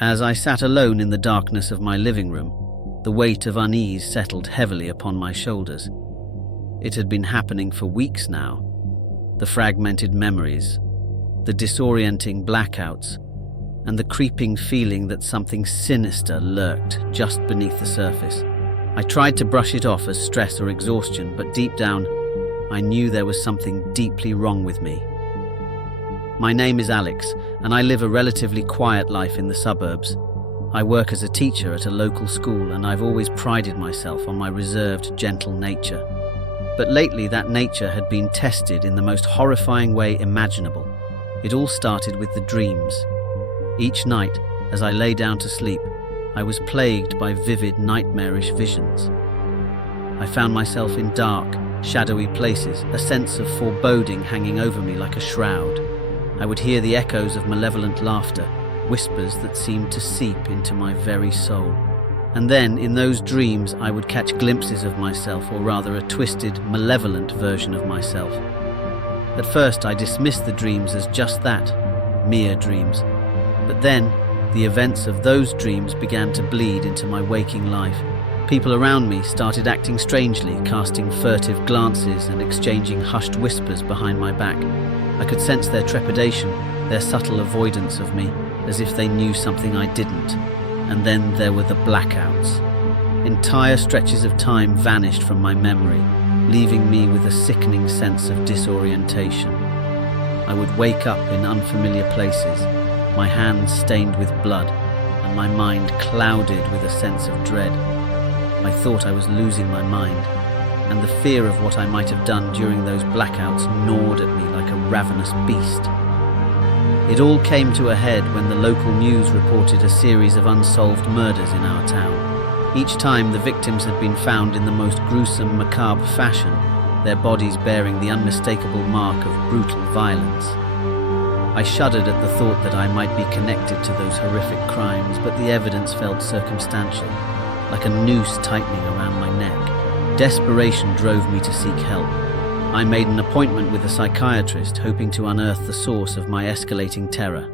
As I sat alone in the darkness of my living room, the weight of unease settled heavily upon my shoulders. It had been happening for weeks now. The fragmented memories, the disorienting blackouts, and the creeping feeling that something sinister lurked just beneath the surface. I tried to brush it off as stress or exhaustion, but deep down, I knew there was something deeply wrong with me. My name is Alex, and I live a relatively quiet life in the suburbs. I work as a teacher at a local school, and I've always prided myself on my reserved, gentle nature. But lately, that nature had been tested in the most horrifying way imaginable. It all started with the dreams. Each night, as I lay down to sleep, I was plagued by vivid, nightmarish visions. I found myself in dark, shadowy places, a sense of foreboding hanging over me like a shroud. I would hear the echoes of malevolent laughter, whispers that seemed to seep into my very soul. And then, in those dreams, I would catch glimpses of myself, or rather a twisted, malevolent version of myself. At first, I dismissed the dreams as just that, mere dreams. But then, the events of those dreams began to bleed into my waking life. People around me started acting strangely, casting furtive glances and exchanging hushed whispers behind my back. I could sense their trepidation, their subtle avoidance of me, as if they knew something I didn't. And then there were the blackouts. Entire stretches of time vanished from my memory, leaving me with a sickening sense of disorientation. I would wake up in unfamiliar places, my hands stained with blood, and my mind clouded with a sense of dread. I thought I was losing my mind, and the fear of what I might have done during those blackouts gnawed at me like a ravenous beast. It all came to a head when the local news reported a series of unsolved murders in our town. Each time the victims had been found in the most gruesome, macabre fashion, their bodies bearing the unmistakable mark of brutal violence. I shuddered at the thought that I might be connected to those horrific crimes, but the evidence felt circumstantial, like a noose tightening around my neck. Desperation drove me to seek help. I made an appointment with a psychiatrist, hoping to unearth the source of my escalating terror.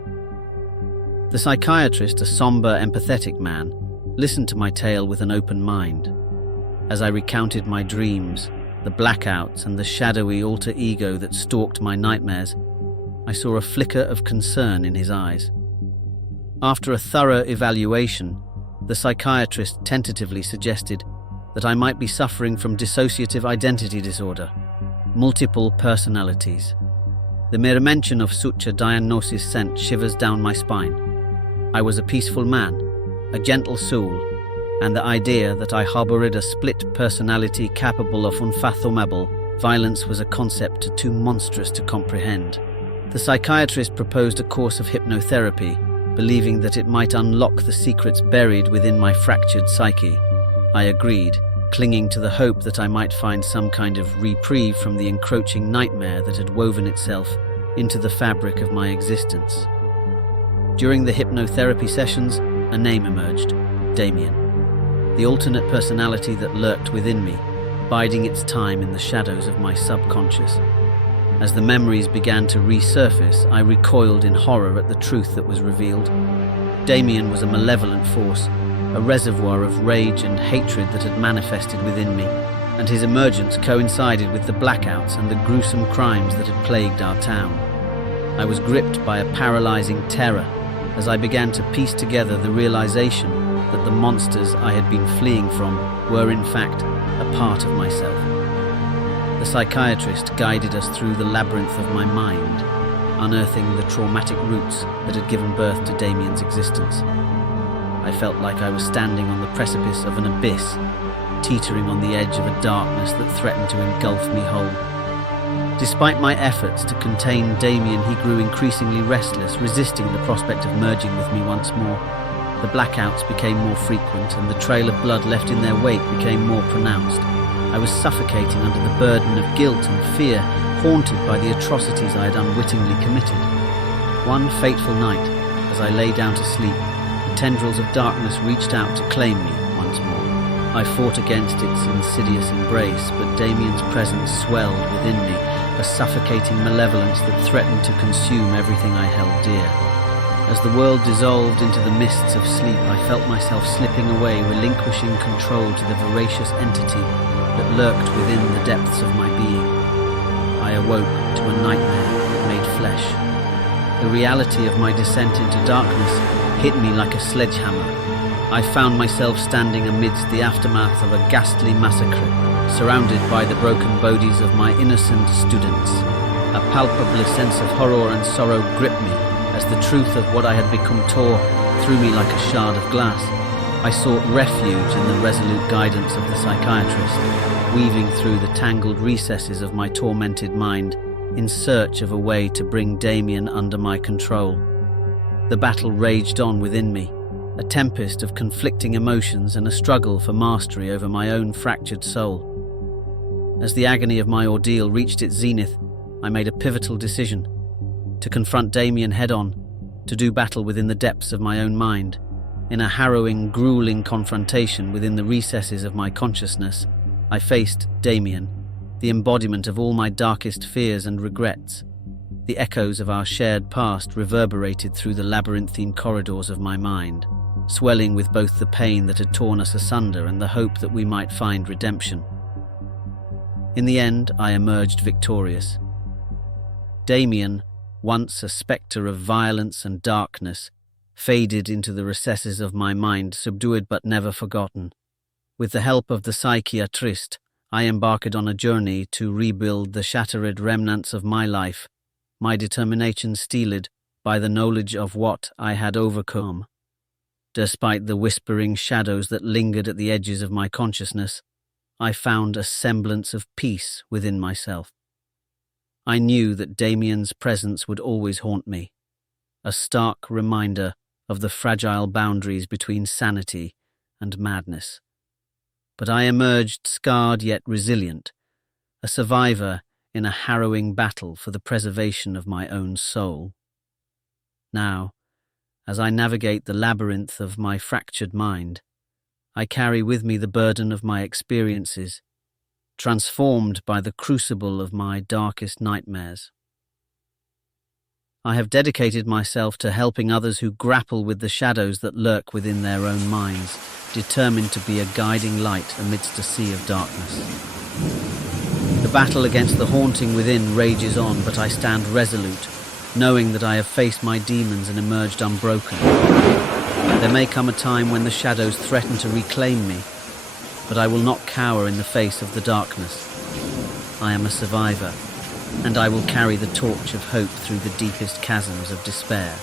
The psychiatrist, a somber, empathetic man, listened to my tale with an open mind. As I recounted my dreams, the blackouts, and the shadowy alter ego that stalked my nightmares, I saw a flicker of concern in his eyes. After a thorough evaluation, the psychiatrist tentatively suggested that I might be suffering from dissociative identity disorder, multiple personalities. The mere mention of such a diagnosis sent shivers down my spine. I was a peaceful man, a gentle soul, and the idea that I harbored a split personality capable of unfathomable violence was a concept too monstrous to comprehend. The psychiatrist proposed a course of hypnotherapy, believing that it might unlock the secrets buried within my fractured psyche. I agreed, clinging to the hope that I might find some kind of reprieve from the encroaching nightmare that had woven itself into the fabric of my existence. During the hypnotherapy sessions, a name emerged: Damien, the alternate personality that lurked within me, biding its time in the shadows of my subconscious. As the memories began to resurface, I recoiled in horror at the truth that was revealed. Damien was a malevolent force, a reservoir of rage and hatred that had manifested within me, and his emergence coincided with the blackouts and the gruesome crimes that had plagued our town. I was gripped by a paralyzing terror as I began to piece together the realization that the monsters I had been fleeing from were in fact a part of myself. The psychiatrist guided us through the labyrinth of my mind, unearthing the traumatic roots that had given birth to Damien's existence. I felt like I was standing on the precipice of an abyss, teetering on the edge of a darkness that threatened to engulf me whole. Despite my efforts to contain Damien, he grew increasingly restless, resisting the prospect of merging with me once more. The blackouts became more frequent, and the trail of blood left in their wake became more pronounced. I was suffocating under the burden of guilt and fear, haunted by the atrocities I had unwittingly committed. One fateful night, as I lay down to sleep, the tendrils of darkness reached out to claim me once more. I fought against its insidious embrace, but Damien's presence swelled within me, a suffocating malevolence that threatened to consume everything I held dear. As the world dissolved into the mists of sleep, I felt myself slipping away, relinquishing control to the voracious entity that lurked within the depths of my being. I awoke to a nightmare made flesh. The reality of my descent into darkness hit me like a sledgehammer. I found myself standing amidst the aftermath of a ghastly massacre, surrounded by the broken bodies of my innocent students. A palpable sense of horror and sorrow gripped me as the truth of what I had become tore through me like a shard of glass. I sought refuge in the resolute guidance of the psychiatrist, weaving through the tangled recesses of my tormented mind in search of a way to bring Damien under my control. The battle raged on within me, a tempest of conflicting emotions and a struggle for mastery over my own fractured soul. As the agony of my ordeal reached its zenith, I made a pivotal decision: to confront Damien head-on, to do battle within the depths of my own mind. In a harrowing, grueling confrontation within the recesses of my consciousness, I faced Damien, the embodiment of all my darkest fears and regrets. The echoes of our shared past reverberated through the labyrinthine corridors of my mind, swelling with both the pain that had torn us asunder and the hope that we might find redemption. In the end, I emerged victorious. Damien, once a spectre of violence and darkness, faded into the recesses of my mind, subdued but never forgotten. With the help of the psychiatrist, I embarked on a journey to rebuild the shattered remnants of my life, my determination steeled by the knowledge of what I had overcome. Despite the whispering shadows that lingered at the edges of my consciousness, I found a semblance of peace within myself. I knew that Damien's presence would always haunt me, a stark reminder of the fragile boundaries between sanity and madness. But I emerged scarred yet resilient, a survivor in a harrowing battle for the preservation of my own soul. Now, as I navigate the labyrinth of my fractured mind, I carry with me the burden of my experiences, transformed by the crucible of my darkest nightmares. I have dedicated myself to helping others who grapple with the shadows that lurk within their own minds, determined to be a guiding light amidst a sea of darkness. The battle against the haunting within rages on, but I stand resolute, knowing that I have faced my demons and emerged unbroken. There may come a time when the shadows threaten to reclaim me, but I will not cower in the face of the darkness. I am a survivor, and I will carry the torch of hope through the deepest chasms of despair.